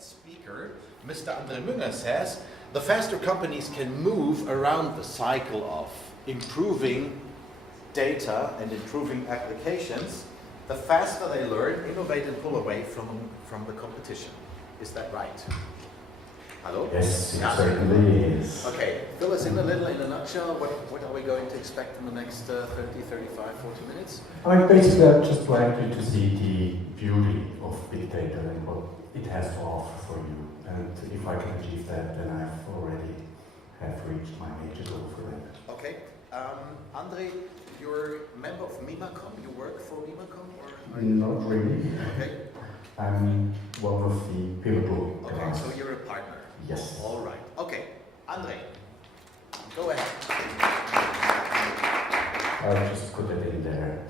next speaker, Mr. André Münger, says, the faster companies can move around the cycle of improving data and improving applications, the faster they learn, innovate and pull away from the competition. Is that right? Hello? Yes, it certainly is. Okay, fill us in a little, in a nutshell, what are we going to expect in the next 30, 35, 40 minutes? I mean, basically, I'd just like you to see the beauty of big data and what it has to offer for you. And if I can achieve that, then I've already have reached my major goal for that. Okay. André, you're a member of Mimacom. You work for Mimacom? Or Not really. Okay. I'm one of the pivotal Okay, guys. so you're a partner. Yes. All right. Okay, André, go ahead. I'll just put it in there.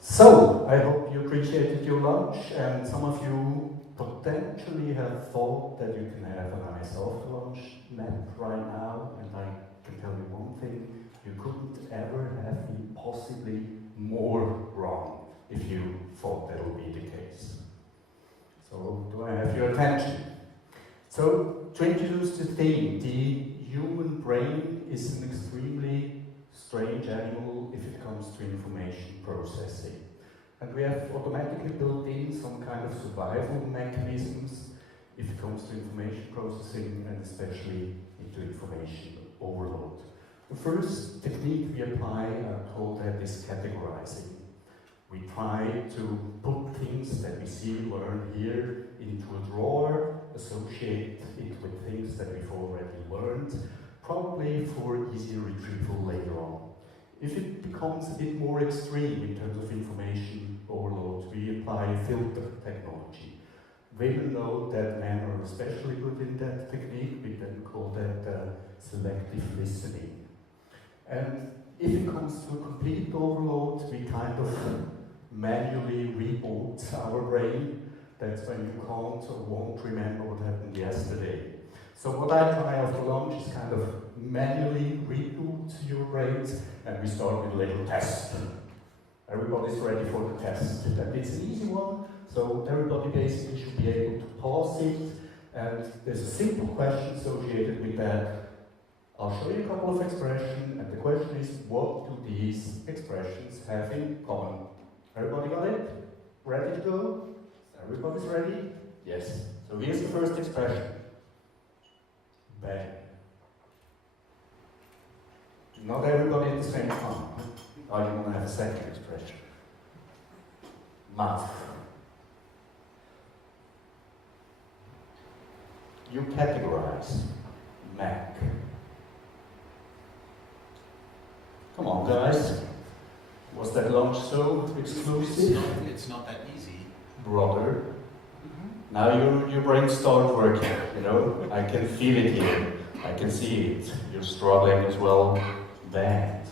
So, I hope you appreciated your lunch, and some of you potentially have thought that you can have a nice after-lunch nap right now, and I can tell you one thing, you couldn't ever have been possibly more wrong if you thought that would be the case. So, do I have your attention? So, to introduce the theme, the human brain is an extremely strange animal if it comes to information processing. And we have automatically built in some kind of survival mechanisms if it comes to information processing and especially into information overload. The first technique we apply, I call that is categorizing. We try to put things that we see, learn here into a drawer, associate it with things that we've already learned, probably for easier retrieval later on. If it becomes a bit more extreme in terms of information overload, we apply filter technology. Women know that men are especially good in that technique. We then call that selective listening. And if it comes to a complete overload, we kind of manually reboot our brain. That's when you can't or won't remember what happened yesterday. So what I try after lunch is kind of manually reboot your brains, and we start with a little test. Everybody's ready for the test. And it's an easy one, so everybody basically should be able to pass it. And there's a simple question associated with that. I'll show you a couple of expressions, and the question is, what do these expressions have in common? Everybody got it? Ready to go? Everybody's ready? Yes. So here's the first expression. Bang. Not everybody at the same time. I want to have a second expression. Mouth. You categorize. Mac. Come on, guys. Was that lunch so exclusive? It's not that easy. Brother. Now your brain starts working, you know? I can feel it here. I can see it. You're struggling as well. Bang.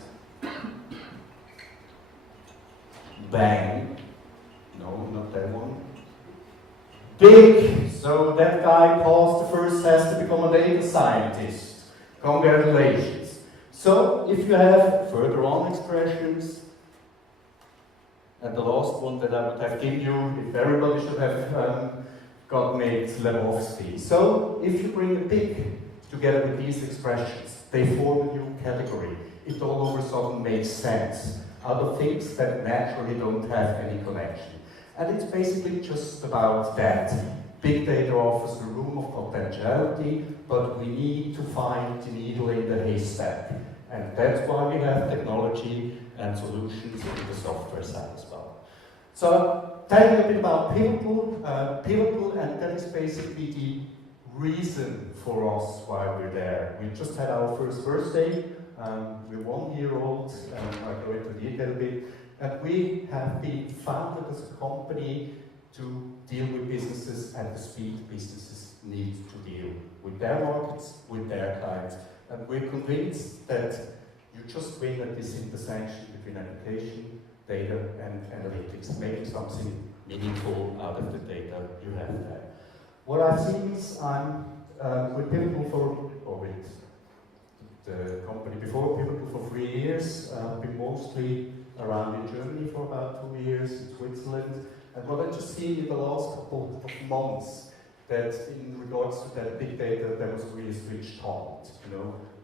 Bang. No, not that one. Big. So that guy passed the first test to become a data scientist. Congratulations. So if you have further on expressions, and the last one that I would have given you, if everybody should have gotten it, Lebowski. So if you bring a pig together with these expressions, they form a new category. It all of a sudden makes sense out of things that naturally don't have any connection. And it's basically just about that. Big data offers a room of potentiality, but we need to find the needle in the haystack. And that's why we have technology and solutions in the software side as well. So, tell you a bit about Pivotal. And that is basically the reason for us why we're there. We just had our first birthday. We're 1 year old, and I'll go into detail a bit. And we have been founded as a company to deal with businesses at the speed businesses need to deal with their markets, with their clients. And we're convinced that you just win at this intersection between application, data, and analytics, making something meaningful out of the data you have there. What I've seen is I'm with Pivotal with the company before Pivotal for 3 years. I've been mostly around in Germany for about 2 years, in Switzerland. And what I just see in the last couple of months that in regards to that big data, there was really switched on.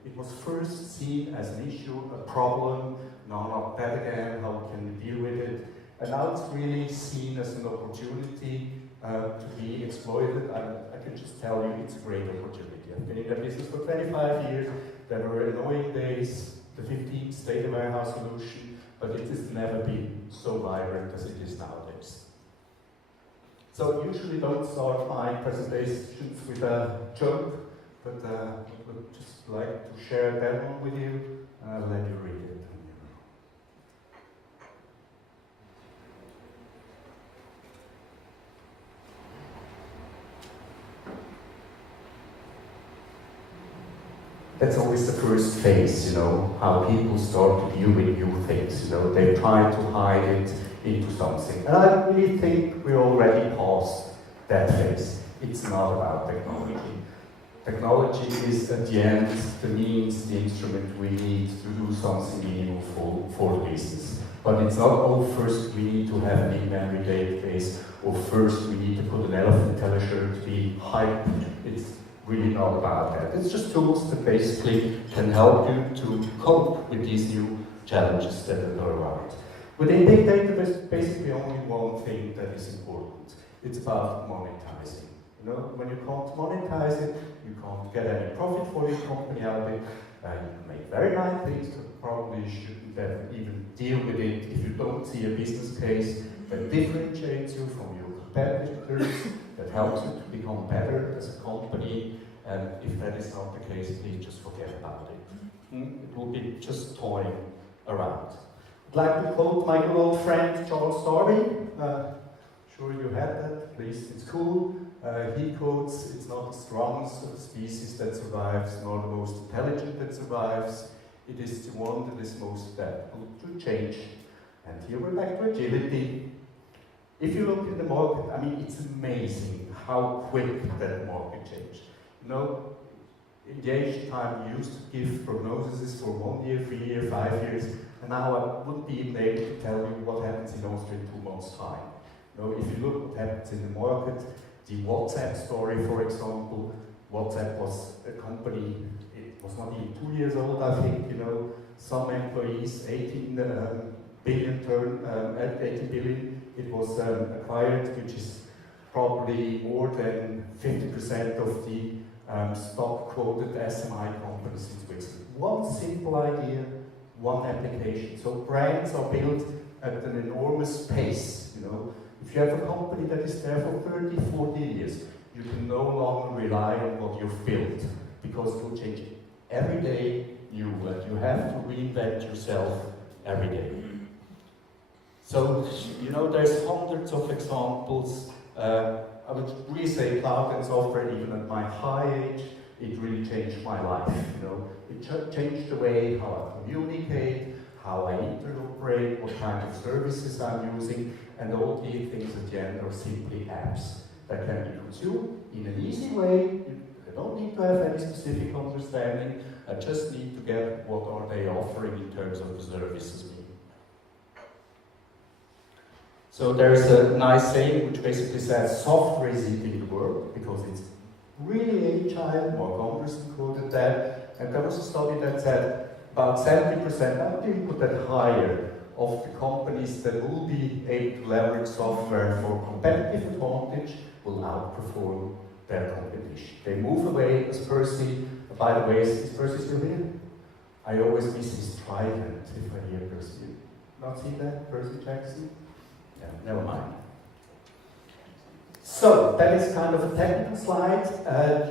It was first seen as an issue, a problem, no, not that again, how can we deal with it? And now it's really seen as an opportunity to be exploited. I can just tell you it's a great opportunity. I've been in the business for 25 years. There were annoying days, the 15th data warehouse solution, but it has never been so vibrant as it is nowadays. So I usually don't start my presentations with a joke, but I would just like to share that one with you, and I'll let you read it. That's always the first phase, how people start to deal with new things, they try to hide it into something. And I really think we're already past that phase. It's not about technology. Technology is, at the end, the means, the instrument we need to do something meaningful for the business. But it's not, oh, first we need to have an in-memory database, or first we need to put an elephant teleshow to be hype. It's really not about that. It's just tools that basically can help you to cope with these new challenges that are around. Within big data, there's basically only one thing that is important. It's about monetizing. When you can't monetize it, you can't get any profit for your company out of it. You can make very nice things, but probably shouldn't even deal with it if you don't see a business case that differentiates you from your competitors, that helps you to become better as a company. And if that is not the case, please just forget about it. It will be just toying around. I'd like to quote my good old friend Charles Darwin. Sure you had that, at least it's cool. He quotes, it's not the strongest species that survives, nor the most intelligent that survives. It is the one that is most adaptable to change. And here we're back to agility. If you look in the market, it's amazing how quick that market changed. In the ancient time, you used to give prognoses for 1 year, 3 years, 5 years, and now I wouldn't be even able to tell you what happens in Austria in 2 months' time. If you look what happens in the market, the WhatsApp story, for example, WhatsApp was a company, it was not even 2 years old, I think, some employees, 18 billion, it was acquired, which is probably more than 50% of the stock quoted SMI companies in Switzerland. One simple idea, one application. So brands are built at an enormous pace, If you have a company that is there for 30, 40 years, you can no longer rely on what you've built, because it will change every day new, and you have to reinvent yourself every day. So, there's hundreds of examples. I would really say cloud and software, even at my high age, it really changed my life. It changed the way how I communicate, how I interoperate, what kind of services I'm using, and all these things at the end are simply apps that can be consumed in an easy way. I don't need to have any specific understanding. I just need to get what are they offering in terms of the services. So there's a nice saying which basically says software is eating the world because it's really agile. Mark Anderson quoted that, and there was a study that said about 70%, I would even put that higher, of the companies that will be able to leverage software for competitive advantage will outperform their competition. They move away, as Percy, by the way, is Percy still here? I always miss his trident if I hear Percy. Not see that, Percy Jackson? Yeah, never mind. So, that is kind of a technical slide.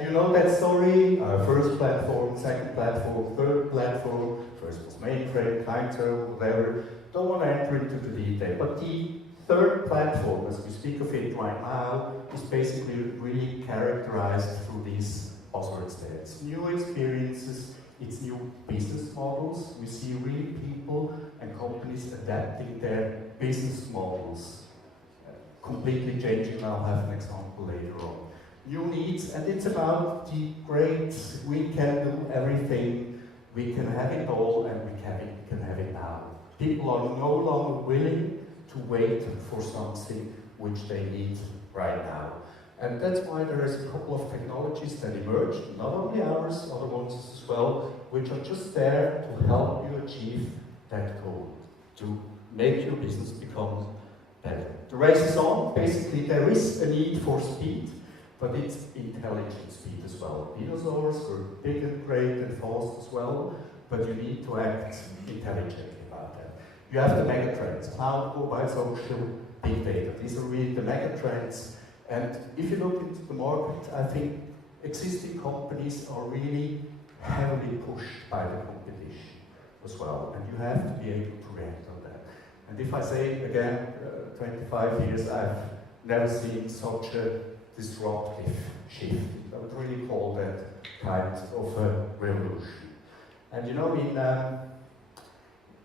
You know that story? First platform, second platform, third platform. First was mainframe, client server, whatever. Don't want to enter into the detail. But the third platform, as we speak of it right now, is basically really characterized through these buzzwords there. It's new experiences, it's new business models. We see real people and companies adapting their business models, completely changing. I'll have an example later on. New needs, and it's about the great, we can do everything, we can have it all, and we can have it now. People are no longer willing to wait for something which they need right now. And that's why there is a couple of technologies that emerged, not only ours, other ones as well, which are just there to help you achieve that goal, to make your business become better. The race is on. Basically, there is a need for speed, but it's intelligent speed as well. Dinosaurs were big and great and fast as well, but you need to act intelligently about that. You have the megatrends: cloud, mobile, social, big data. These are really the megatrends. And if you look into the market, I think existing companies are really heavily pushed by the competition as well, and you have to be able to react on that. And if I say again, 25 years, I've never seen such a disruptive shift. I would really call that kind of a revolution. And you know,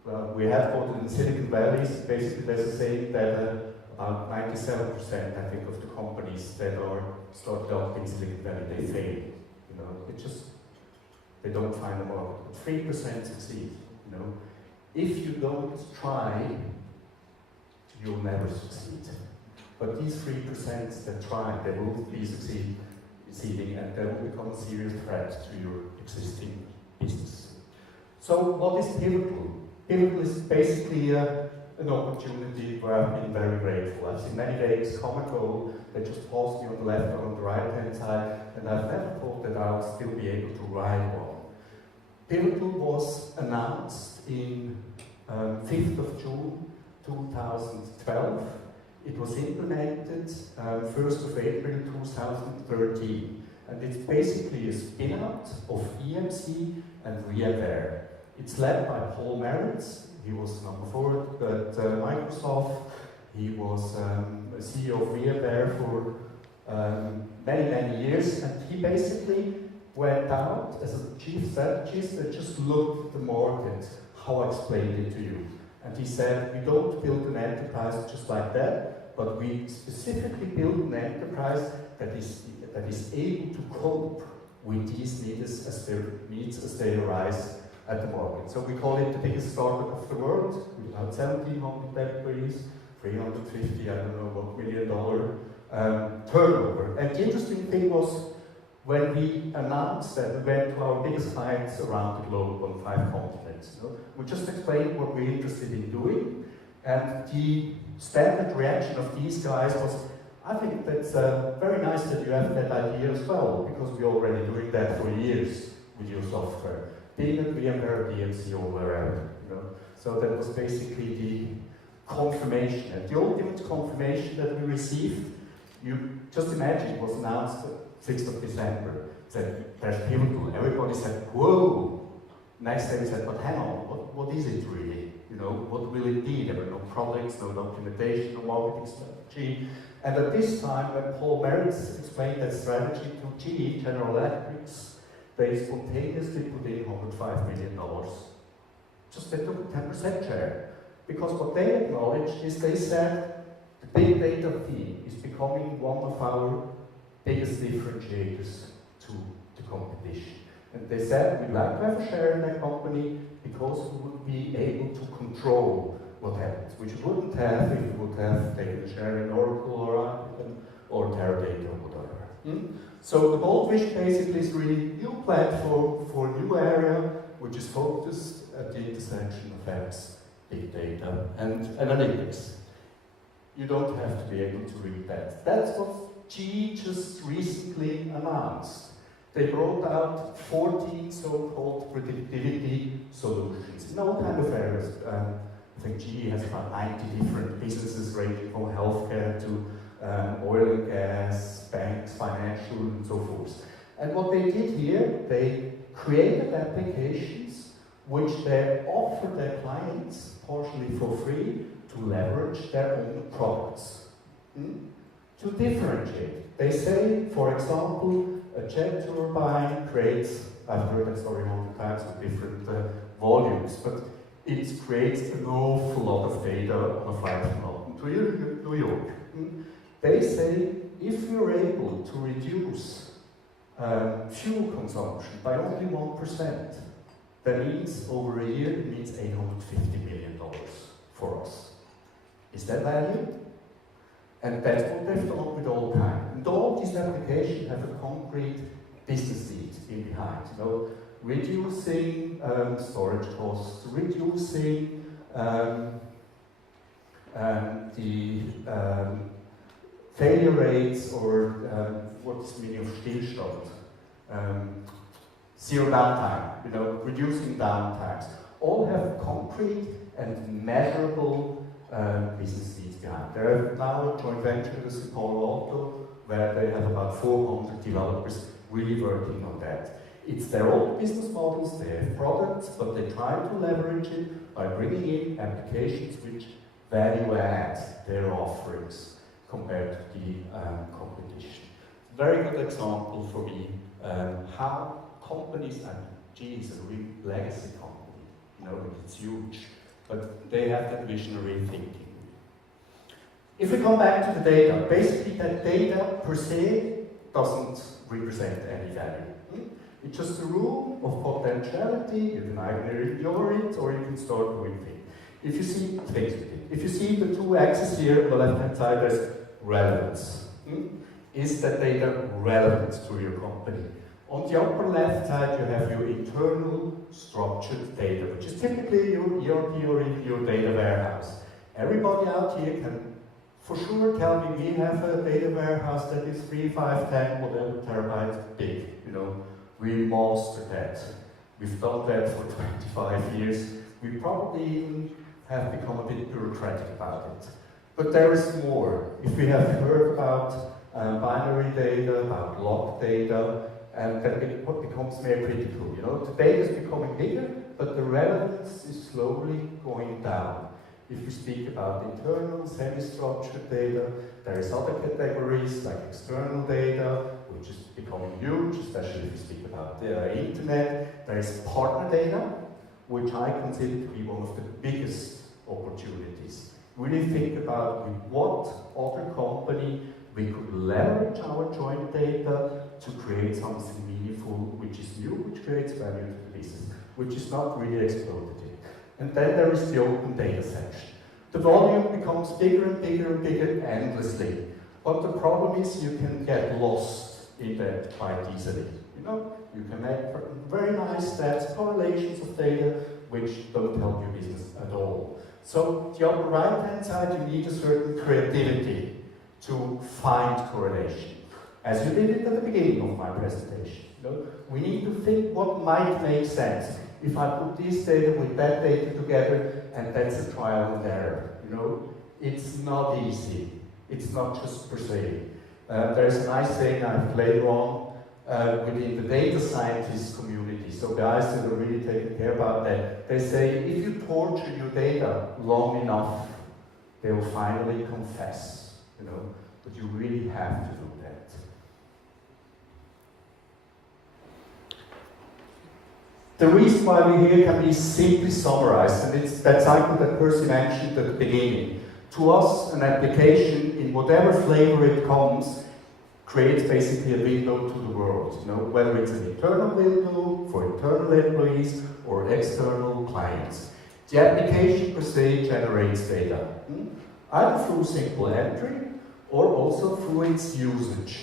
well, we have quoted in Silicon Valley, basically there's a saying that about 97%, I think, of the companies that are started up in Silicon Valley, they fail. You know, it just, they don't find a market. But 3% succeed. You know, if you don't try, you'll never succeed. But these 3% that try, they will be succeeding, and they will become a serious threat to your existing business. So, what is Pivotal? Pivotal is basically an opportunity where I've been very grateful. I've seen many days come and go, they just passed me on the left or on the right hand side, and I've never thought that I would still be able to ride one. Pivotal was announced in 5th of June 2012. It was implemented 1st of April 2013. And it's basically a spin-out of EMC and VMware. It's led by Paul Merritz. He was number 4 at Microsoft. He was CEO of VMware for many, many years. And he basically went out as a chief strategist and just looked at the market, how I explained it to you. And he said, we don't build an enterprise just like that, but we specifically build an enterprise that is able to cope with these needs as they arise at the market. So we call it the biggest startup of the world, with about 1,700 employees, 350, I don't know what, $1 million turnover. And the interesting thing was, when we announced that, we went to our biggest clients around the globe on 5 continents. You know? We just explained what we're interested in doing, and the standard reaction of these guys was, I think that's very nice that you have that idea as well, because we're already doing that for years with your software. Being at VMware, DMC, or wherever. You know? So that was basically the confirmation. And the ultimate confirmation that we received, you just imagine, it was announced 6th of December. Said, there's Pivotal. Everybody said, whoa! Next day we said, but hang on, what is it really? You know, what will it be? There were no products, no documentation, no marketing strategy. And at this time, when Paul Merritz explained that strategy to GE, General Electric, they spontaneously put in $105 million. Just they took a 10% share. Because what they acknowledged is they said, the big data theme is becoming one of our biggest differentiators to the competition. And they said, we'd like to have a share in that company because we would be able to control what happens, which we wouldn't have if we would have taken a share in Oracle or Teradata or whatever. So the Bold Vision basically is really a new platform for a new area which is focused at the intersection of apps, big data, and analytics. You don't have to be able to read that. That's what GE just recently announced. They brought out 14 so-called predictivity solutions in all kinds of areas. I think GE has about 90 different businesses ranging from healthcare to oil and gas, banks, financial, and so forth. And what they did here, they created applications which they offer their clients, partially for free, to leverage their own products. To differentiate. They say, for example, a jet turbine creates, I've heard that story 100 times with different volumes, but it creates an awful lot of data on a flight from London to New York. They say, if you're able to reduce fuel consumption by only 1%, that means over a year, it means $850 million for us. Is that value? And that's what they've done with all time. And all these applications have a concrete business need in behind. You know, reducing storage costs, reducing the failure rates, or what's the meaning of Stillstand? Zero downtime, you know, reducing downtimes. All have concrete and measurable business needs behind. There are now a joint venture with Palo Alto, where they have about 400 developers really working on that. It's their own business models, they have products, but they try to leverage it by bringing in applications which value add their offerings compared to the competition. Very good example for me how companies, and geez, a real legacy company, you know, it's huge, but they have that visionary thinking. If we come back to the data, basically that data per se doesn't represent any value. It's just a rule of potentiality. You can either ignore it or you can start doing things. If you see things with it, if you see the two axes here on the left-hand side, there's relevance. Is that data relevant to your company? On the upper left side, you have your internal structured data, which is typically your ERP or your data warehouse. Everybody out here can for sure tell me we have a data warehouse that is 3, 5, 10, whatever terabytes big. You know, we mastered that. We've done that for 25 years. We probably even have become a bit bureaucratic about it. But there is more. If we have heard about binary data, about log data, and that becomes more critical. You know, the data is becoming bigger, but the relevance is slowly going down. If we speak about internal, semi-structured data, there is other categories like external data, which is becoming huge, especially if we speak about the internet. There is partner data, which I consider to be one of the biggest opportunities. Really think about with what other company we could leverage our joint data to create something meaningful, which is new, which creates value to the business, which is not really exploited. And then there is the open data section. The volume becomes bigger and bigger and bigger endlessly. But the problem is you can get lost in that quite easily. You know, you can make very nice stats, correlations of data, which don't help your business at all. So the upper right-hand side, you need a certain creativity to find correlation. As you did it at the beginning of my presentation. You know, we need to think what might make sense. If I put this data with that data together, and that's a trial and error, you know, it's not easy. It's not just per se. There's a nice saying I've later on within the data scientist community. So guys that are really taking care about that, they say if you torture your data long enough, they will finally confess. You know, but you really have to do that. The reason why we're here can be simply summarized, and it's that cycle that Percy mentioned at the beginning. To us, an application, in whatever flavor it comes, creates basically a window to the world. You know, whether it's an internal window for internal employees or external clients. The application per se generates data, either through simple entry or also through its usage.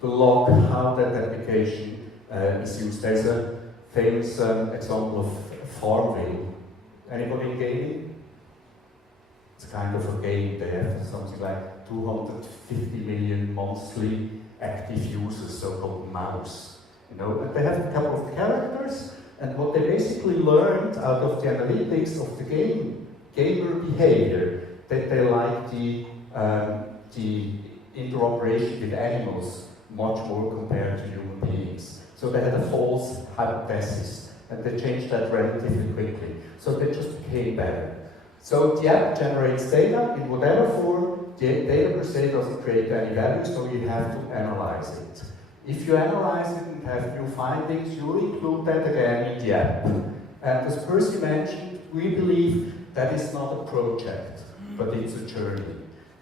The log, how that application is used. There's a famous example of Farmville. Anybody in gaming? It's kind of a game. They have something like 250 million monthly active users, so-called mouse. You know, and they have a couple of characters, and what they basically learned out of the analytics of the gamer behavior, that they like the interoperation with animals much more compared to human beings. So they had a false hypothesis, and they changed that relatively quickly. So they just became better. So the app generates data in whatever form. The data per se doesn't create any value, so you have to analyze it. If you analyze it and have new findings, you'll include that again in the app. And as Percy mentioned, we believe that is not a project, but it's a journey.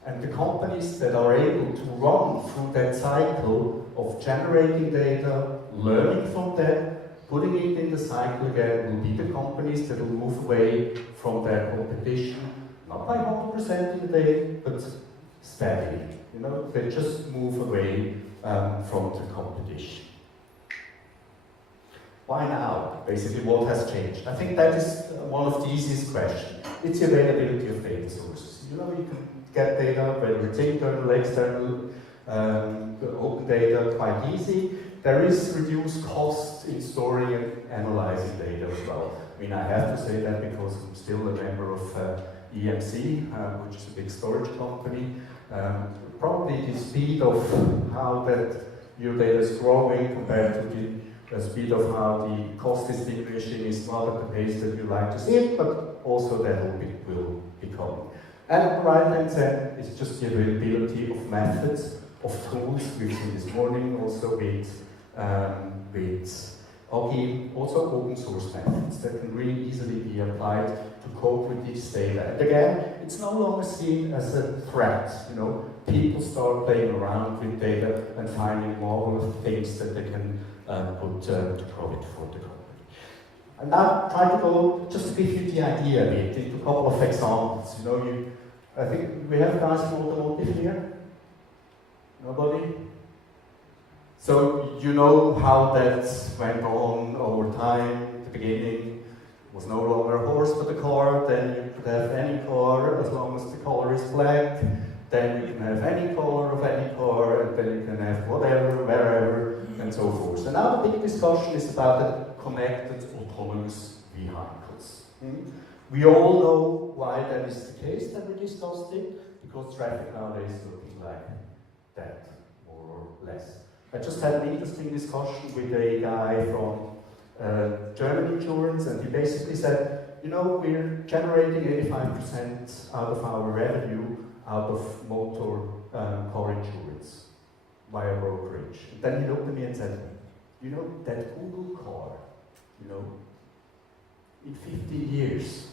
And the companies that are able to run through that cycle of generating data, learning from that, putting it in the cycle again, will be the companies that will move away from their competition, not by 100% in a day, but steadily. You know, they just move away from the competition. Why now? Basically, what has changed? I think that is one of the easiest questions. It's the availability of data sources. You know, you can get data, whether it's internal, external, open data, quite easy. There is reduced cost in storing and analyzing data as well. I mean, I have to say that because I'm still a member of EMC, which is a big storage company. Probably the speed of how that your data is growing compared to the speed of how the cost is diminishing is not at the pace that you like to see it, but also that will be coming. And on the right-hand side is just the availability of methods, of tools. We've seen this morning also with Augie, also open source methods that can really easily be applied to cope with this data. And again, it's no longer seen as a threat. You know, people start playing around with data and finding more things that they can put to profit for the company. And now try to go, just to give you the idea a bit, into a couple of examples. You know, I think we have guys from automotive here? Nobody? So you know how that went on over time. At the beginning, it was no longer a horse but a car. Then you could have any car as long as the color is black. Then you can have any color of any car, and then you can have whatever, wherever, and so forth. And now the big discussion is about the connected autonomous vehicles. We all know why that is the case that we discussed it, because traffic nowadays is looking like that, more or less. I just had an interesting discussion with a guy from German insurance, and he basically said, you know, we're generating 85% out of our revenue out of motor car insurance via brokerage. And then he looked at me and said, you know, that Google car, you know, in 15 years,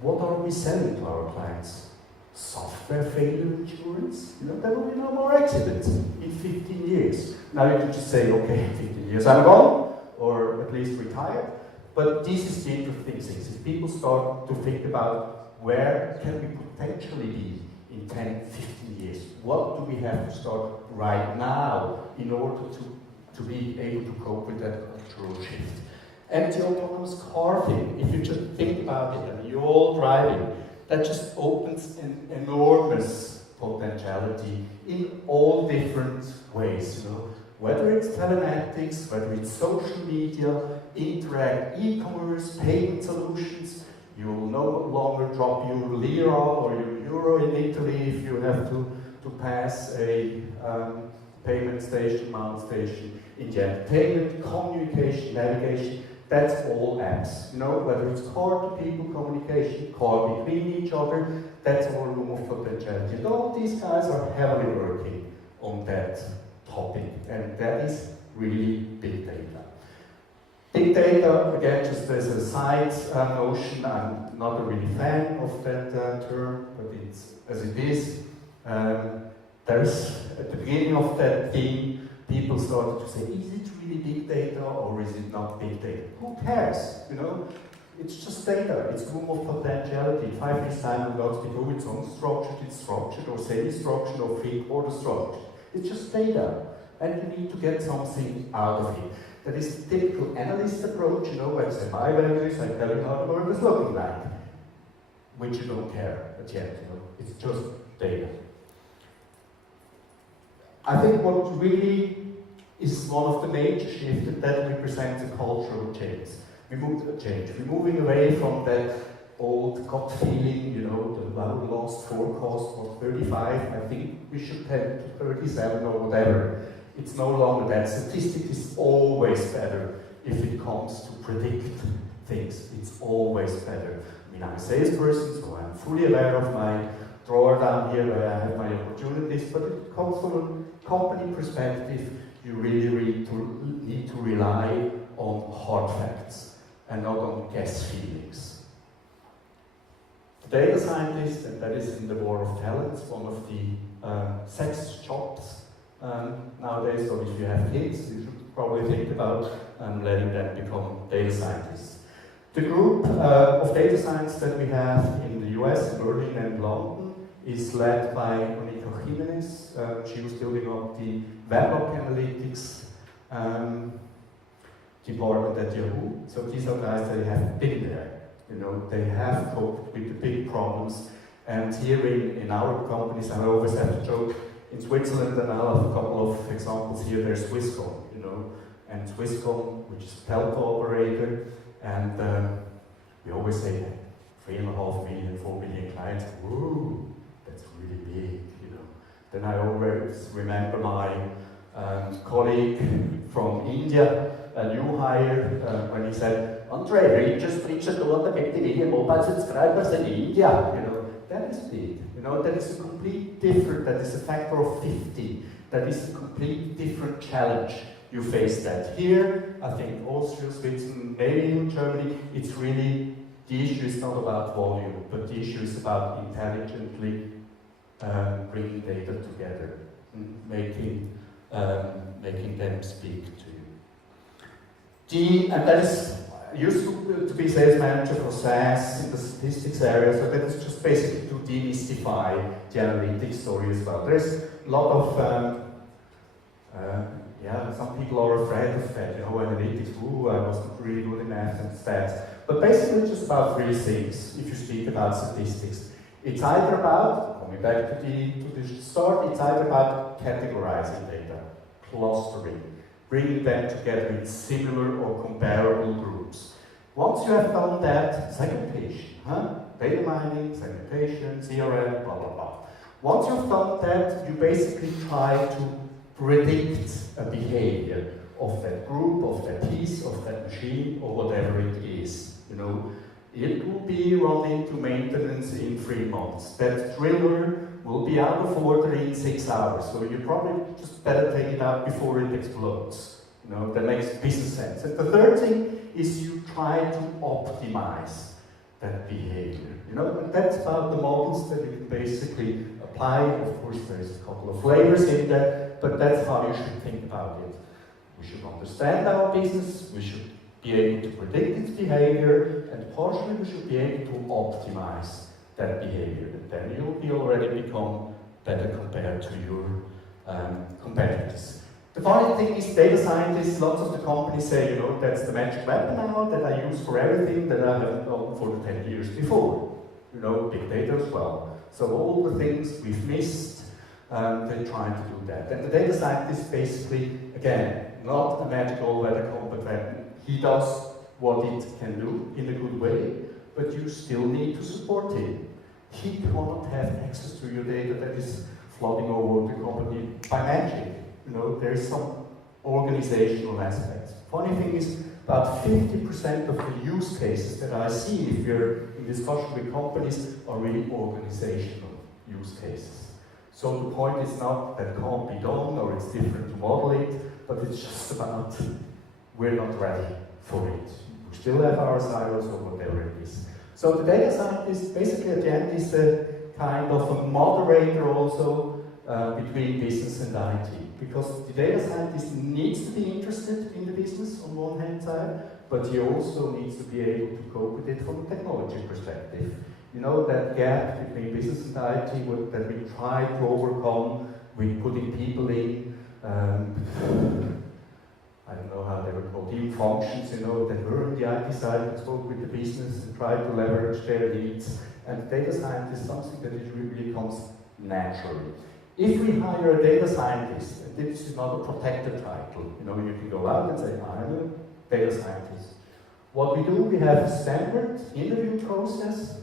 what are we selling to our clients? Software failure insurance? You know, there will be no more accidents in 15 years. Now you can just say, okay, in 15 years I'm gone, or at least retired. But this is the interesting thing. If people start to think about where can we potentially be in 10, 15 years, what do we have to start right now in order to be able to cope with that cultural shift? And the autonomous car thing, if you just think about it, and you're all driving, that just opens an enormous potentiality in all different ways, you know. Whether it's telematics, whether it's social media, interact, e-commerce, payment solutions, you will no longer drop your lira or your euro in Italy if you have to pass a payment station, mount station. In the entertainment, communication, navigation, that's all apps. You know, whether it's car-to-people communication, car between each other, that's all room of potentiality. And all these guys are heavily working on that topic, and that is really big data. Big data, again, just as a side notion, I'm not a really fan of that term, but it's as it is. There's, at the beginning of that theme, people started to say, is it really big data or is it not big data? Who cares, you know? It's just data, it's room of potentiality. In 5 years' time, I'm going to do it's unstructured, it's structured, or semi-structured, or three-quarter structured. It's just data, and you need to get something out of it. That is the typical analyst approach, you know, where I say, my values, I tell you how the world is looking like, which you don't care at the end, you know, it's just data. I think what really is one of the major shifts that represents a cultural change. We're moving away from that old gut feeling, you know, the lost forecast was 35, I think we should head to 37 or whatever. It's no longer that. Statistics is always better if it comes to predict things. It's always better. I mean, I'm a salesperson, so I'm fully aware of my drawer down here where I have my opportunities, but it comes from a company perspective. You really need to rely on hard facts and not on guess feelings. The data scientist, and that is in the war of talents, one of the sex jobs nowadays, or if you have kids, you should probably think about letting them become data scientists. The group of data science that we have in the US, Berlin and London, is led by Monica Jimenez. She was building up the weblock analytics department at Yahoo. So these are guys that have been there. You know, they have coped with the big problems. And here in our companies, I always have to joke, in Switzerland, and I'll have a couple of examples here, there's Swisscom, you know, and Swisscom, which is a telco operator, and we always say 3.5 million, 4 million clients, woo, that's really big, you know. Then I always remember my colleague from India, a new hire, when he said, André, we just reached 250 million mobile subscribers in India, you know. That is big, you know, that is a complete different, that is a factor of 50, that is a complete different challenge. You face that here, I think Austria, Switzerland, maybe even Germany, it's really, the issue is not about volume, but the issue is about intelligently bringing data together, making them speak to you. And that is, I used to be sales manager for SaaS in the statistics area, so that is just basically to demystify the analytics story as well. There's a lot of, some people are afraid of that, you know, analytics, I wasn't really good in math and stats. But basically it's just about 3 things, if you speak about statistics. It's either about, coming back to the start, it's either about categorizing data, clustering, bringing them together in similar or comparable groups. Once you have done that, segmentation, data mining, segmentation, CRM, blah, blah, blah. Once you've done that, you basically try to predict a behavior of that group, of that piece, of that machine, or whatever it is. You know, it will be run into maintenance in 3 months. That driller will be out of order in 6 hours, so you probably just better take it out before it explodes. You know, that makes business sense. And the third thing is you try to optimize that behavior. You know, and that's about the models that you can basically apply. Of course, there's a couple of flavors in that, but that's how you should think about it. We should understand our business, we should be able to predict its behavior, and partially we should be able to optimize that behavior. And then you'll be already become better compared to your competitors. The funny thing is, data scientists, lots of the companies say, you know, that's the magic weapon now that I use for everything that I haven't done for the 10 years before. You know, big data as well. So all the things we've missed, they're trying to do that. And the data scientist basically, again, not a magical weather weapon. He does what it can do in a good way, but you still need to support him. He cannot have access to your data that is flooding over the company by magic. You know, there is some organizational aspects. Funny thing is, about 50% of the use cases that I see, if you're in discussion with companies, are really organizational use cases. So the point is not that can't be done or it's different to model it, but it's just about we're not ready for it. We still have our silos or whatever it is. So the data scientist basically at the end is a kind of a moderator also between business and IT. Because the data scientist needs to be interested in the business on one hand side, but he also needs to be able to cope with it from a technology perspective. You know, that gap between business and IT that we try to overcome with putting people in, I don't know how they were called, team functions, you know, that were on the IT side that spoke with the business and tried to leverage their needs. And data science is something that it really comes naturally. If we hire a data scientist, and this is not a protected title, you know, you can go out and say, I'm a data scientist. What we do, we have a standard interview process.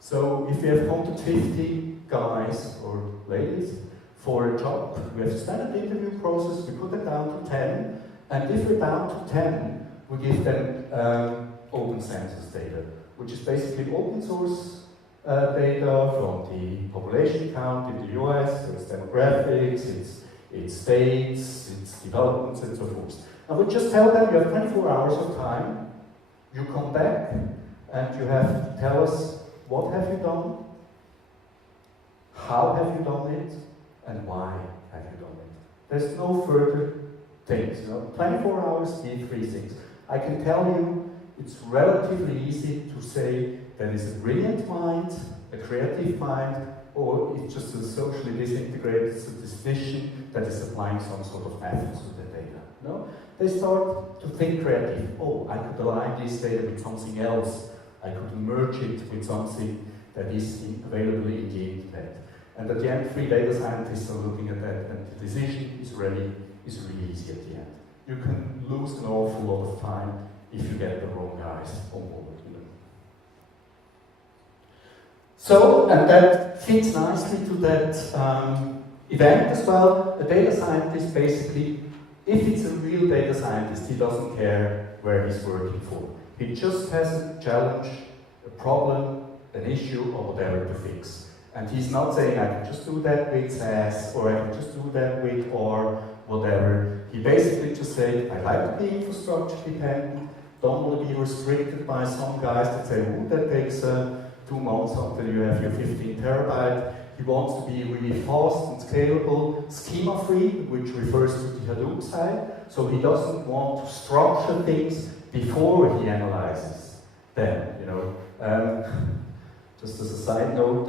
So if we have come to 50 guys or ladies for a job, we have a standard interview process, we put them down to 10, and if we're down to 10, we give them open census data, which is basically open source data from the population count in the US, so it's demographics, it's states, it's developments, and so forth. And we just tell them you have 24 hours of time, you come back, and you have to tell us what have you done, how have you done it, and why have you done it. There's no further things, you know. 24 hours, need 3 things. I can tell you it's relatively easy to say there is a brilliant mind, a creative mind, or it's just a socially disintegrated statistician that is applying some sort of methods to the data. No? They start to think creative. Oh, I could align this data with something else. I could merge it with something that is available in the internet. And at the end, 3 data scientists are looking at that, and the decision is really easy at the end. You can lose an awful lot of time if you get the wrong guys on board. So, and that fits nicely to that event as well. A data scientist basically, if it's a real data scientist, he doesn't care where he's working for. He just has a challenge, a problem, an issue, or whatever to fix. And he's not saying, I can just do that with SAS, or I can just do that with or whatever. He basically just said, I like to be infrastructure dependent, don't want to be restricted by some guys that say, oh, that takes 2 months until you have your 15 terabyte. He wants to be really fast and scalable, schema-free, which refers to the Hadoop side. So he doesn't want to structure things before he analyzes them. Just as a side note,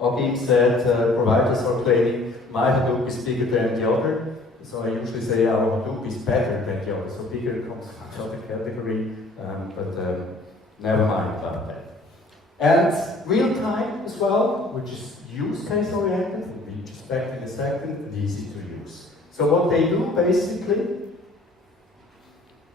Agim said providers are claiming my Hadoop is bigger than the other. So I usually say our Hadoop is better than the other. So bigger comes from the other category, but never mind about that. And real time as well, which is use case oriented, we'll be just back in a second, and easy to use. So what they do basically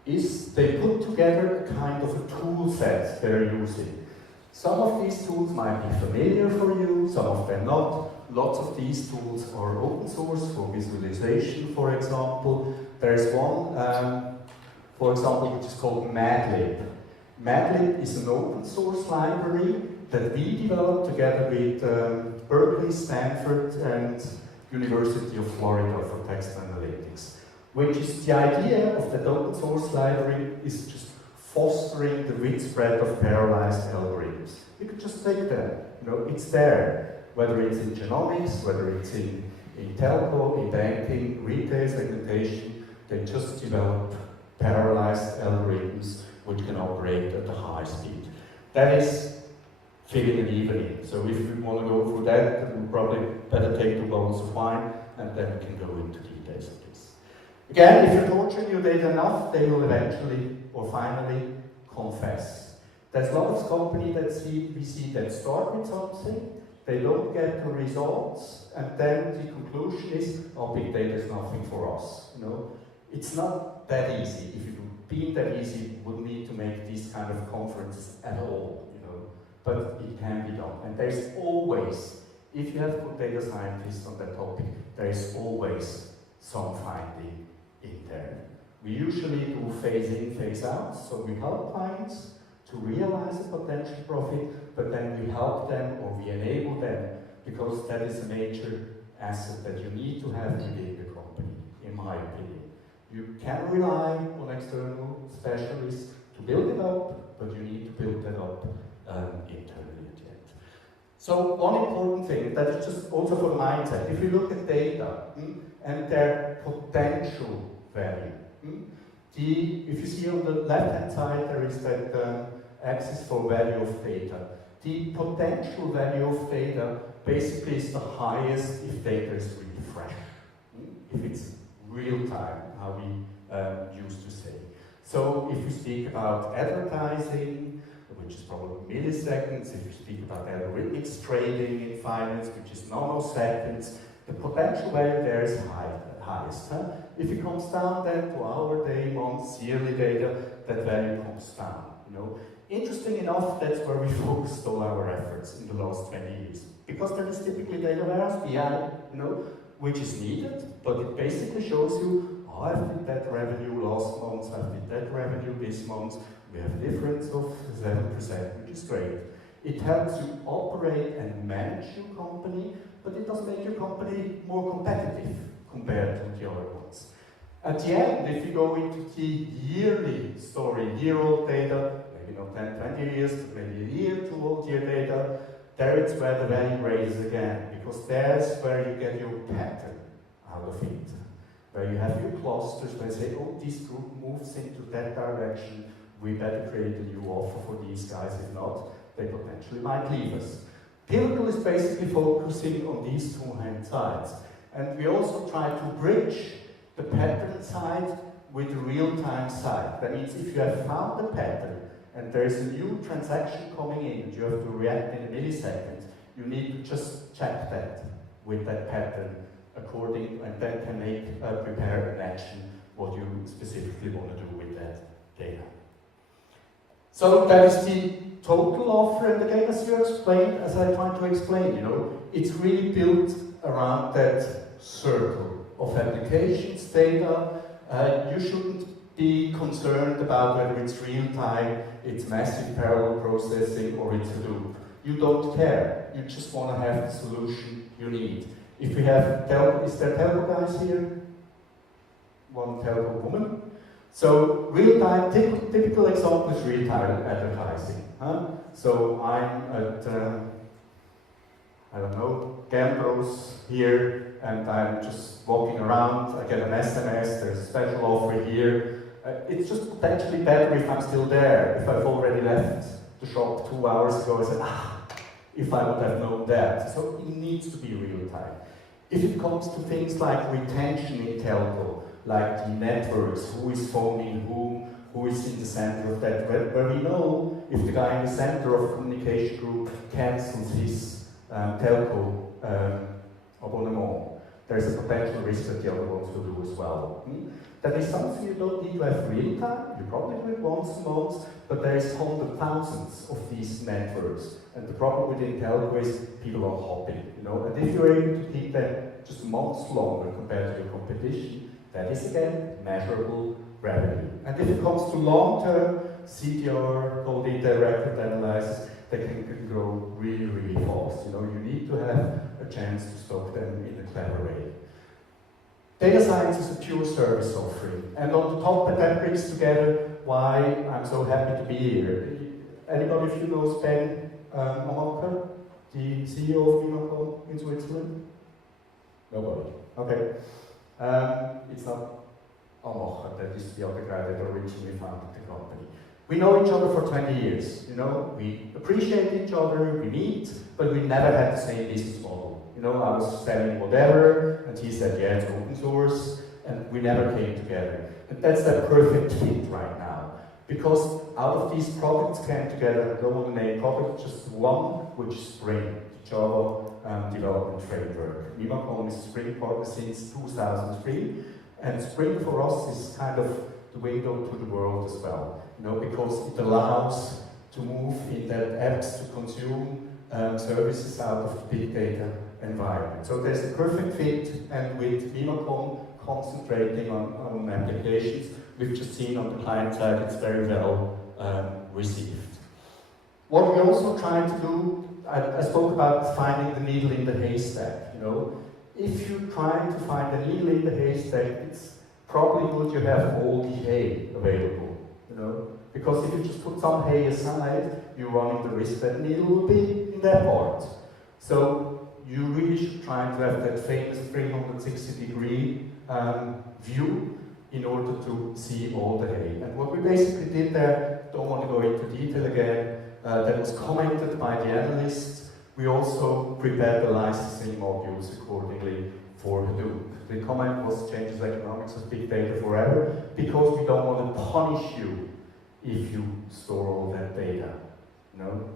is they put together a kind of a tool set they're using. Some of these tools might be familiar for you, some of them not. Lots of these tools are open source for visualization, for example. There's one, for example, which is called Madlib. Madlib is an open source library that we developed together with Berkeley, Stanford, and University of Florida for text analytics. Which is the idea of that open source library is just fostering the widespread of parallelized algorithms. You could just take that, it's there. Whether it's in genomics, whether it's in telco, in banking, retail segmentation, they just develop parallelized algorithms which can operate at a high speed. That is filling an evening. So if we want to go through that, we'll probably better take 2 bottles of wine, and then we can go into details of this. Again, if you're torturing your data enough, they will eventually or finally confess. There's a lot of companies that we see that start with something, they don't get the results, and then the conclusion is, oh, big data is nothing for us. It's not that easy. If it would be that easy, you wouldn't need to make these kind of conferences at all. But it can be done. And there's always, if you have good data scientists on that topic, there is always some finding in there. We usually do phase in, phase out, so we help clients to realize a potential profit, but then we help them or we enable them, because that is a major asset that you need to have within the company, in my opinion. You can rely on external specialists to build it up, but you need to build that up internally at the end. So one important thing, that is just also for the mindset, if you look at data and their potential value, if you see on the left-hand side, there is that axis for value of data. The potential value of data basically is the highest if data is really fresh, if it's real time, how we used to say. So if you speak about advertising, which is probably milliseconds, if you speak about algorithmics trading in finance, which is nanoseconds, the potential value there is highest. If it comes down then to hour, day, month, yearly data, that value comes down. Interesting enough, that's where we focused all our efforts in the last 20 years. Because there is typically data warehouse, BI, which is needed, but it basically shows you, oh, I've did that revenue last month, I've did that revenue this month, we have a difference of 7%, which is great. It helps you operate and manage your company, but it does make your company more competitive compared to the other ones. At the end, if you go into the yearly story, year-old data, maybe not 10, 20 years, but maybe a year, 2 old year data, there it's where the value raises again, because there's where you get your pattern out of it. Where you have your clusters, where you say, oh, this group moves into that direction, we better create a new offer for these guys, if not, they potentially might leave us. Pivotal is basically focusing on these two hand sides. And we also try to bridge the pattern side with the real-time side. That means if you have found a pattern and there is a new transaction coming in and you have to react in a millisecond, you need to just check that with that pattern according, and then can prepare an action what you specifically want to do with that data. So that is the total offer, and again, as you explained, as I tried to explain, it's really built around that circle of applications, data. You shouldn't be concerned about whether it's real time, it's massive parallel processing, or it's Hadoop. You don't care. You just want to have the solution you need. If we have is there telco guys here? One telco woman. So real-time, typical example is real-time advertising. So I'm at, I don't know, Gambros here, and I'm just walking around, I get an SMS, there's a special offer here. It's just potentially better if I'm still there. If I've already left the shop 2 hours ago, I said, if I would have known that. So it needs to be real-time. If it comes to things like retention in telco, like the networks, who is phoning whom, who is in the center of that, where we know if the guy in the center of a communication group cancels his telco abonnement, there's a potential risk that the other ones will do as well. That is something you don't need to have real time, you probably do it once a month, but there's hundreds of thousands of these networks. And the problem within telco is people are hopping, and if you're able to keep them just months longer compared to your competition, that is again measurable revenue. And if it comes to long-term CDR, called it record analysis, they can grow really, really fast. You need to have a chance to stock them in a clever way. Data science is a pure service offering, and on the top that brings together why I'm so happy to be here. Anybody of you knows Ben Mimacom, the CEO of Mimacom in Switzerland? Nobody. Okay. It's not Amacher, that is the other guy that originally founded the company. We know each other for 20 years, we appreciate each other, we meet, but we never had the same business model. I was selling whatever, and he said, yeah, it's open source, and we never came together. And that's the perfect fit right now. Because out of these products came together, I don't want to name products, just one, which is Spring, the Java development framework. Mimacom is a Spring partner since 2003, and Spring for us is kind of the window to the world as well, because it allows to move in that apps to consume services out of the big data environment. So there's a perfect fit, and with Mimacom concentrating on applications, we've just seen on the client side it's very well received. What we also try to do, I spoke about finding the needle in the haystack. If you're trying to find a needle in the haystack, it's probably good you have all the hay available. Because if you just put some hay aside, you're running the risk that the needle will be in that part. So you really should try to have that famous 360-degree view in order to see all the hay. And what we basically did there, don't want to go into detail again, that was commented by the analysts. We also prepared the licensing modules accordingly for Hadoop. The comment was changes economics of big data forever, because we don't want to punish you if you store all that data.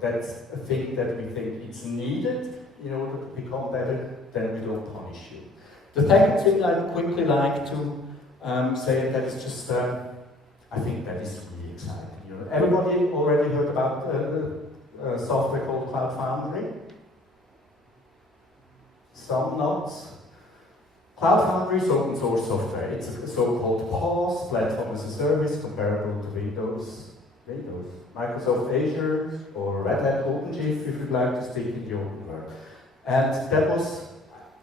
That's a thing that we think it's needed in order to become better, then we don't punish you. The second thing I'd quickly like to say that is just, I think that is really exciting. Everybody already heard about software called Cloud Foundry? Some not. Cloud Foundry is open source software. It's a so-called PaaS, platform as a service, comparable to Windows, Microsoft Azure, or Red Hat OpenShift, if you'd like to speak in the open world. And that was,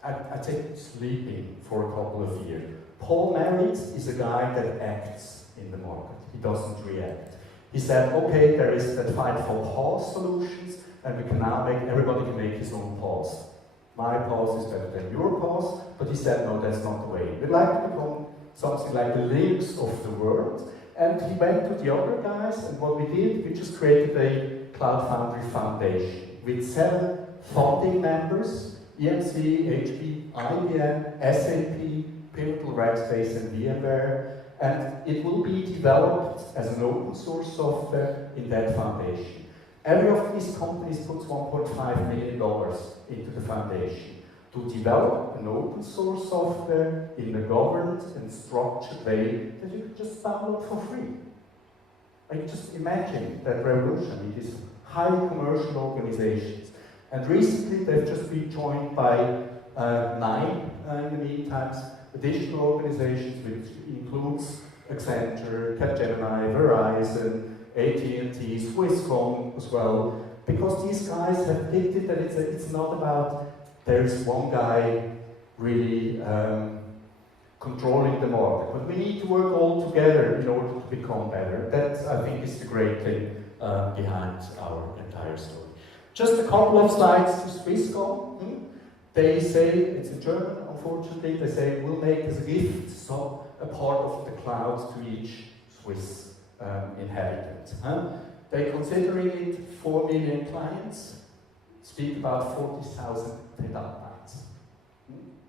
I think, sleeping for a couple of years. Paul Merritt is a guy that acts in the market. He doesn't react. He said, okay, there is that fight for PaaS solutions, and we can now everybody can make his own PaaS. My PaaS is better than your PaaS, but he said, no, that's not the way. We'd like to become something like the Linux of the world. And he went to the other guys, and what we did, we just created a Cloud Foundry Foundation with 7 founding members, EMC, HP, IBM, SAP, Pivotal, Rackspace, and VMware, and it will be developed as an open source software in that foundation. Every of these companies puts $1.5 million into the foundation to develop an open source software in a governed and structured way that you can just download for free. I just imagine that revolution in these highly commercial organizations. And recently they've just been joined by 9, in the meantime, additional organizations, which includes Accenture, Capgemini, Verizon, AT&T, Swisscom as well, because these guys have picked it that it's not about there's one guy really controlling the market, but we need to work all together in order to become better. That, I think, is the great thing behind our entire story. Just a couple of slides to Swisscom. They say, it's in German unfortunately, they say we'll make as a gift so a part of the cloud to each Swiss inhabitant. They're considering it 4 million clients, speak about 40,000 petabytes.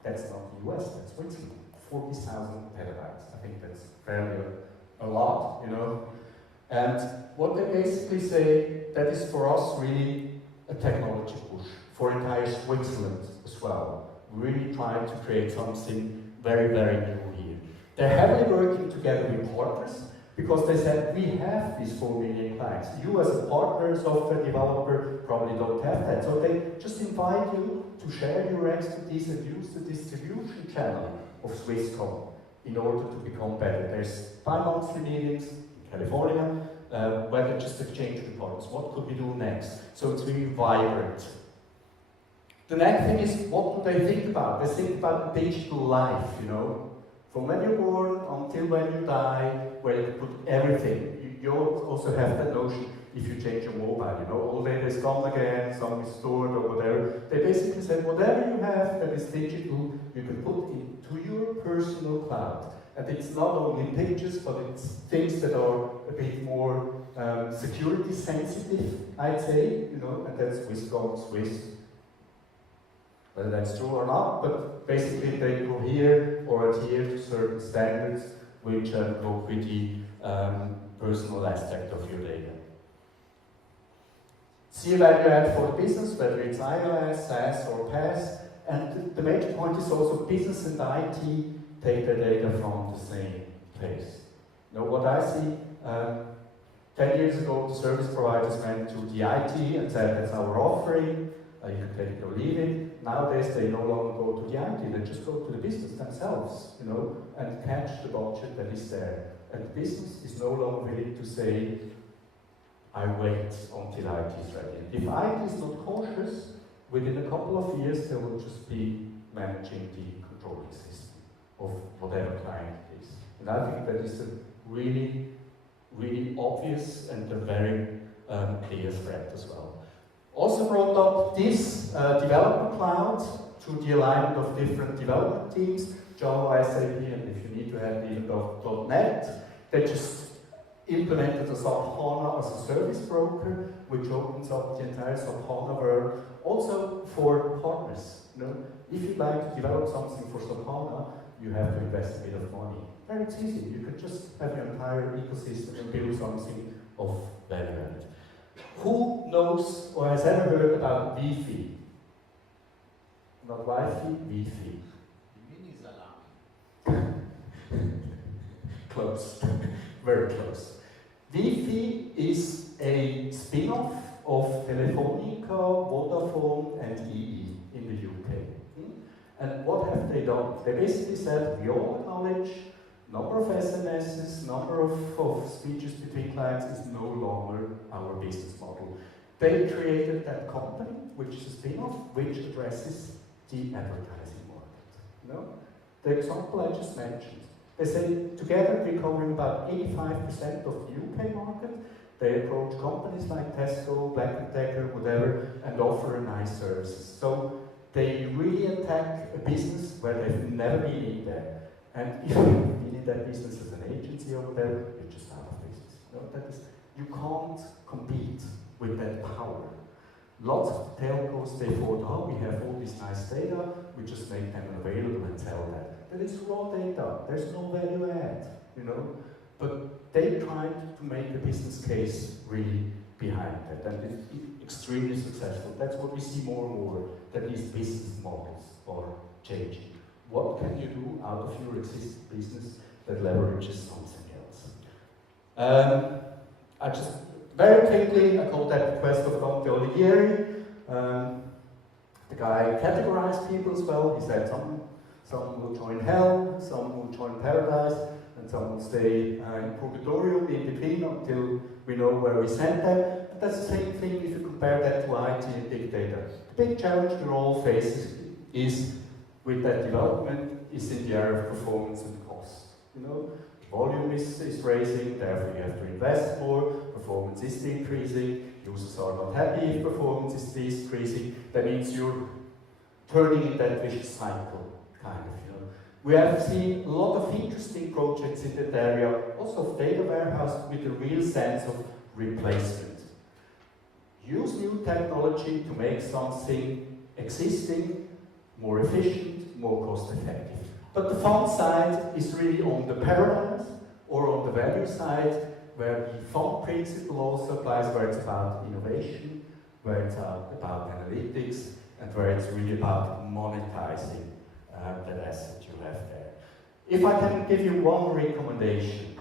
That's not the US, that's Switzerland. 40,000 petabytes. I think that's fairly a lot, you know. And what they basically say, that is for us really a technology push for entire Switzerland as well. We really trying to create something very, very new here. They're heavily working together with partners because they said we have these 4 million clients. You as a partner, software developer, probably don't have that. So they just invite you to share your expertise and use the distribution channel of Swisscom in order to become better. There's 5 monthly meetings in California where they just exchange reports. What could we do next? So it's really vibrant. The next thing is, what do they think about? They think about digital life, you know. From when you're born until when you die, where you put everything. You also have that notion if you change your mobile, you know, all data is gone again, some is stored or whatever. They basically said, whatever you have that is digital, you can put into your personal cloud. And it's not only pictures, but it's things that are a bit more security sensitive, I'd say, you know, and that's Swisscom, Swiss. Whether that's true or not, but basically they cohere or adhere to certain standards which go with the personal aspect of your data. See value add for the business, whether it's iOS, SaaS or PaaS, and the major point is also business and IT take their data from the same place. Now what I see, 10 years ago the service providers went to the IT and said that's our offering, you can take it or leave it. Nowadays they no longer go to the IT, they just go to the business themselves, you know, and catch the budget that is there. And the business is no longer willing to say, I wait until IT is ready. And if IT is not cautious, within a couple of years they will just be managing the controlling system of whatever client it is. And I think that is a really, really obvious and a very clear threat as well. Also brought up this developer cloud through the alignment of different development teams, Java, SAP, and if you need to have even .NET. They just implemented a SAP HANA as a service broker, which opens up the entire SAP HANA world, also for partners. You know, if you'd like to develop something for SAP HANA, you have to invest a bit of money. And it's easy, you can just have your entire ecosystem and build something of value added. Who knows or has ever heard about Wi-Fi? Not Wi-Fi, Wi-Fi. Close, very close. Wi-Fi is a spin-off of Telefonica, Vodafone and EE in the UK. And what have they done? They basically said, we all acknowledge number of SMSs, number of speeches between clients is no longer our business model. They created that company, which is a spin-off, which addresses the advertising market. You know? The example I just mentioned. They say together we're covering about 85% of the UK market. They approach companies like Tesco, Black & Decker, whatever, and offer nice services. So they really attack a business where they've never been in there. And if you've been in that business as an agency or whatever, you're just out of business. You know, you can't compete with that power. Lots of the telcos, they thought, oh, we have all this nice data, we just make them available and sell that. That is raw data, there's no value add, you know. But they tried to make a business case really behind that, and it's extremely successful. That's what we see more and more, that these business models are changing. What can you do out of your existing business that leverages something else? I just, very quickly, I call that the quest of Dante Alighieri. The guy categorized people as well. He said some will join hell, some will join paradise, and some will stay in purgatorio in between until we know where we send them. But that's the same thing if you compare that to IT and big data. The big challenge we all face is with that development is in the area of performance and cost. You know, volume is raising, therefore you have to invest more, performance is decreasing, users are not happy if performance is decreasing, that means you're turning in that vicious cycle, kind of, you know. We have seen a lot of interesting projects in that area, also of data warehouse with a real sense of replacement. Use new technology to make something existing more efficient, more cost effective. But the fun side is really on the paradigms or on the value side, where the fun principle also applies, where it's about innovation, where it's about analytics, and where it's really about monetizing that asset you have there. If I can give you one recommendation,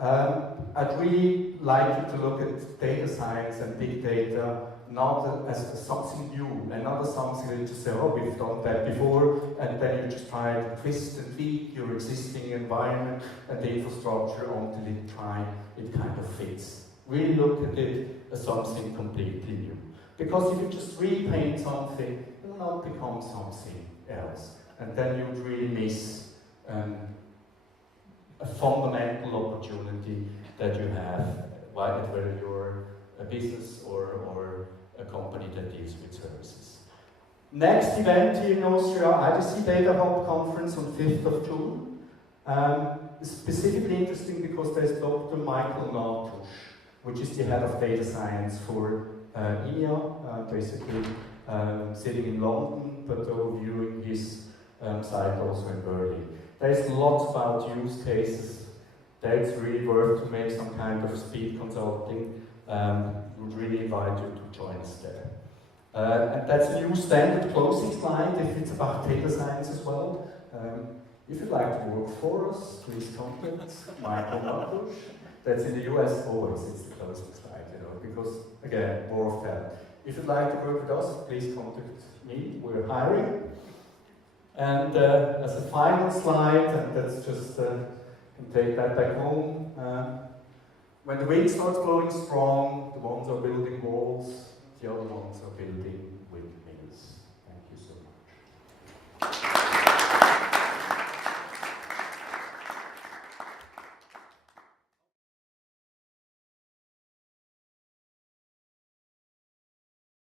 I'd really like you to look at data science and big data not as something new, and not as something that you just say, oh, we've done that before, and then you just try to twist and tweak your existing environment and the infrastructure until it kind of fits. Really look at it as something completely new. Because if you just repaint something, it will not become something else. And then you would really miss a fundamental opportunity that you have, whether you're a business or a company that deals with services. Next event here in Austria, IDC Data Hub Conference on 5th of June. Specifically interesting because there's Dr. Michael Natusch, which is the head of data science for EMEA, basically sitting in London, but overviewing his site also in Berlin. There's lots about use cases. That's really worth to make some kind of speed consulting. Would really invite you to join us there. And that's a new standard closing slide if it's about data science as well. If you'd like to work for us, please contact Michael Natusch. That's in the US always, it's the closing slide, you know, because again, more of that. If you'd like to work with us, please contact me, we're hiring. And as a final slide, and that's just, can take that back home. When the wind starts blowing strong, the ones are building walls, the other ones are building